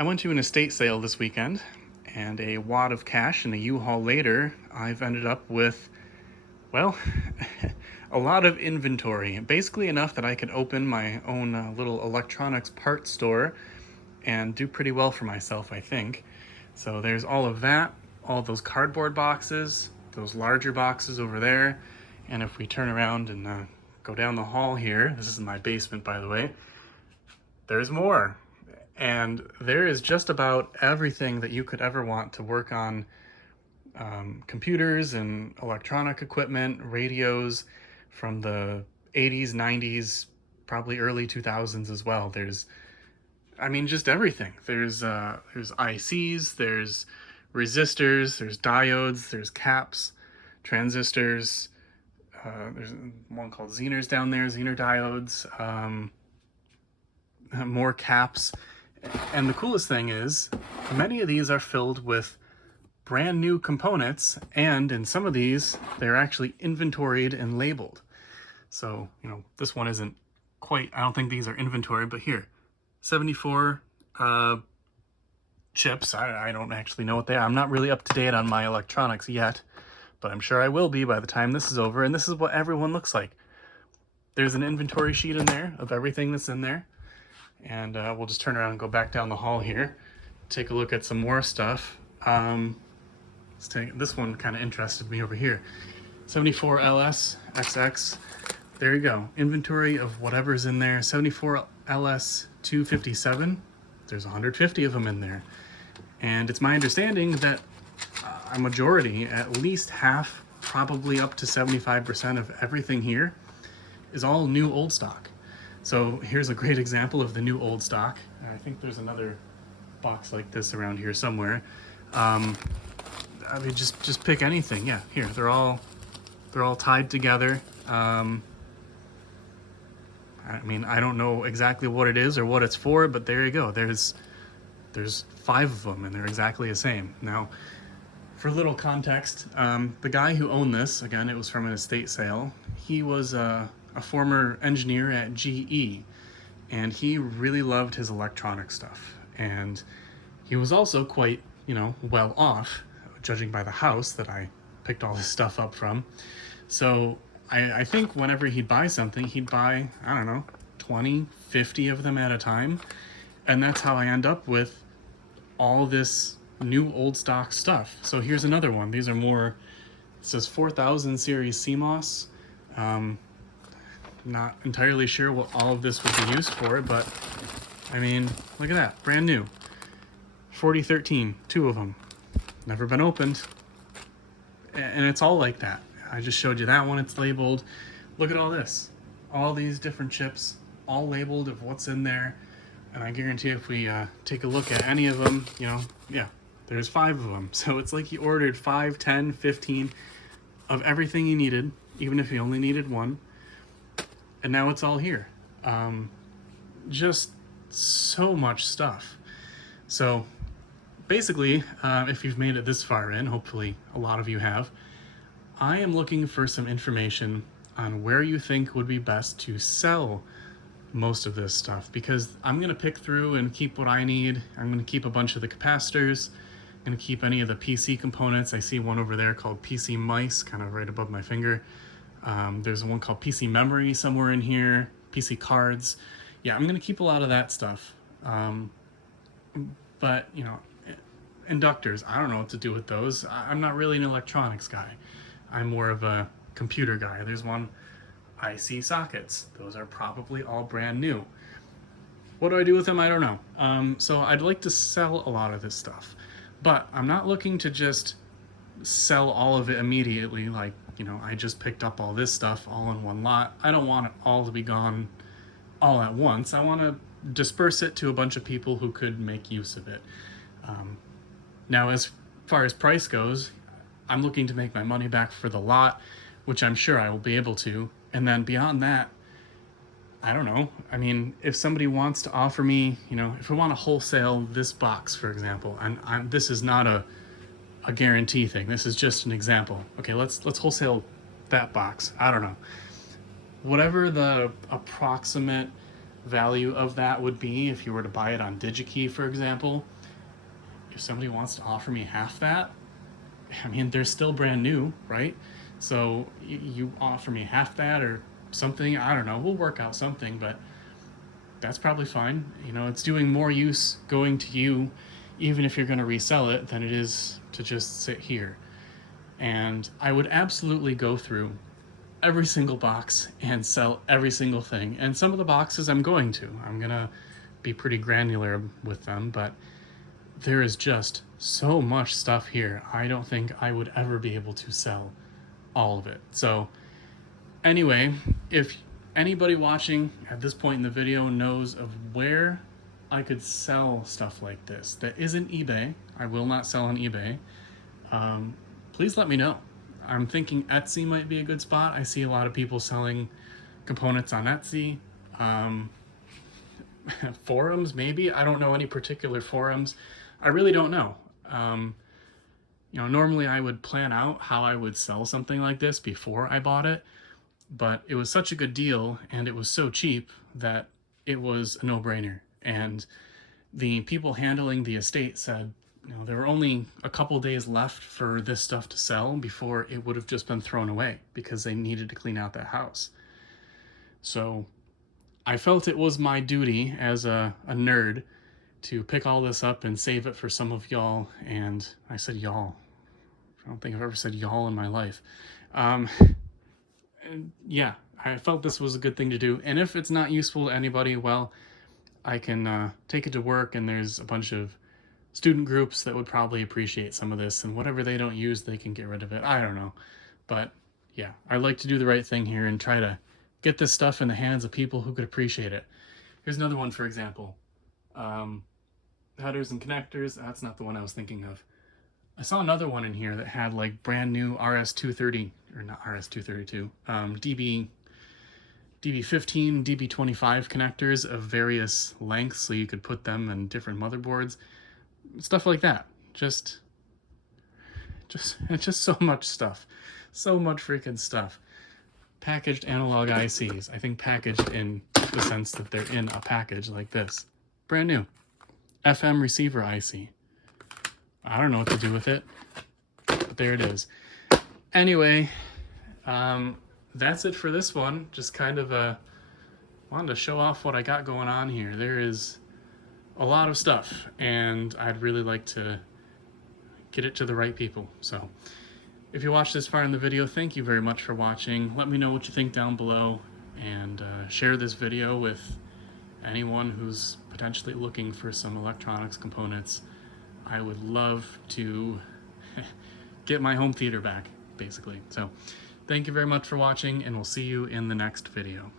I went to an estate sale this weekend, and a wad of cash and a U-Haul later, I've ended up with, well, a lot of inventory. Basically enough that I could open my own little electronics parts store and do pretty well for myself, I think. So there's all of that, all those cardboard boxes, those larger boxes over there, and if we turn around and go down the hall here, this is my basement, by the way, there's more. And there is just about everything that you could ever want to work on computers and electronic equipment, radios from the 80s, 90s, probably early 2000s as well. Just everything. There's ICs, there's resistors, there's diodes, there's caps, transistors. There's one called Zener's down there, Zener diodes, more caps. And the coolest thing is, many of these are filled with brand new components, and in some of these, they're actually inventoried and labeled. So, this one isn't quite, I don't think these are inventory, but here, 74 chips. I don't actually know what they are. I'm not really up to date on my electronics yet, but I'm sure I will be by the time this is over, and this is what everyone looks like. There's an inventory sheet in there of everything that's in there. And we'll just turn around and go back down the hall here, take a look at some more stuff. This one kind of interested me over here. 74 LS XX. There you go. Inventory of whatever's in there. 74 LS 257. There's 150 of them in there. And it's my understanding that a majority, at least half, probably up to 75% of everything here is all new old stock. So here's a great example of the new old stock. I think there's another box like this around here somewhere. Just pick anything. Yeah, here they're all tied together. I don't know exactly what it is or what it's for, but there you go. There's 5 of them, and they're exactly the same. Now, for a little context, the guy who owned this, again, it was from an estate sale. He was a former engineer at GE, and he really loved his electronic stuff. And he was also quite, well off, judging by the house that I picked all this stuff up from. So I think whenever he'd buy something, he'd buy, 20, 50 of them at a time. And that's how I end up with all this new old stock stuff. So here's another one. These are more, it says 4000 series CMOS. Not entirely sure what all of this would be used for, but look at that, brand new. 4013, 2 of them, never been opened, and it's all like that. I just showed you that one, it's labeled. Look at all this, all these different chips, all labeled of what's in there, and I guarantee if we take a look at any of them, there's 5 of them. So it's like you ordered 5, 10, 15 of everything you needed, even if you only needed one. And now it's all here. Just so much stuff. So basically, if you've made it this far in, hopefully a lot of you have, I am looking for some information on where you think would be best to sell most of this stuff, because I'm going to pick through and keep what I need. I'm going to keep a bunch of the capacitors. I'm going to keep any of the PC components. I see one over there called PC mice, kind of right above my finger. There's one called PC memory somewhere in here, PC cards. Yeah, I'm going to keep a lot of that stuff. But, inductors, I don't know what to do with those. I'm not really an electronics guy. I'm more of a computer guy. There's one, IC sockets. Those are probably all brand new. What do I do with them? I don't know. So I'd like to sell a lot of this stuff. But I'm not looking to just sell all of it immediately, like, I just picked up all this stuff all in one lot. I don't want it all to be gone all at once. I want to disperse it to a bunch of people who could make use of it. Now, as far as price goes, I'm looking to make my money back for the lot, which I'm sure I will be able to. And then beyond that, I don't know. If somebody wants to offer me, if we want to wholesale this box, for example, and this is not a guarantee thing. This is just an example. Okay, let's wholesale that box. I don't know. Whatever the approximate value of that would be if you were to buy it on DigiKey, for example. If somebody wants to offer me half that, I mean, they're still brand new, right? So you offer me half that or something, I don't know, we'll work out something, but that's probably fine. You know, it's doing more use going to you, even if you're going to resell it, than it is to just sit here. And I would absolutely go through every single box and sell every single thing. And some of the boxes I'm going to. I'm going to be pretty granular with them, but there is just so much stuff here. I don't think I would ever be able to sell all of it. So anyway, if anybody watching at this point in the video knows of where I could sell stuff like this that isn't eBay, I will not sell on eBay, please let me know. I'm thinking Etsy might be a good spot. I see a lot of people selling components on Etsy. Forums, maybe. I don't know any particular forums. I really don't know. You know, normally I would plan out how I would sell something like this before I bought it, but it was such a good deal and it was so cheap that it was a no-brainer. And the people handling the estate said, you know, there were only a couple days left for this stuff to sell before it would have just been thrown away because they needed to clean out that house. So I felt it was my duty as a nerd to pick all this up and save it for some of y'all. And I said y'all. I don't think I've ever said y'all in my life. And yeah, I felt this was a good thing to do. And if it's not useful to anybody, well, I can take it to work, and there's a bunch of student groups that would probably appreciate some of this, and whatever they don't use, they can get rid of it. I don't know. But yeah, I like to do the right thing here and try to get this stuff in the hands of people who could appreciate it. Here's another one, for example. Headers and connectors. That's not the one I was thinking of. I saw another one in here that had like brand new RS-230, or not RS-232, DB15, DB25 connectors of various lengths, so you could put them in different motherboards. Stuff like that. Just so much stuff. So much freaking stuff. Packaged analog ICs. I think packaged in the sense that they're in a package like this. Brand new. FM receiver IC. I don't know what to do with it, but there it is. Anyway, that's it for this one. Just kind of wanted to show off what I got going on here. There is a lot of stuff, and I'd really like to get it to the right people. So if you watched this far in the video, thank you very much for watching. Let me know what you think down below, and share this video with anyone who's potentially looking for some electronics components. I would love to get my home theater back, basically. So thank you very much for watching, and we'll see you in the next video.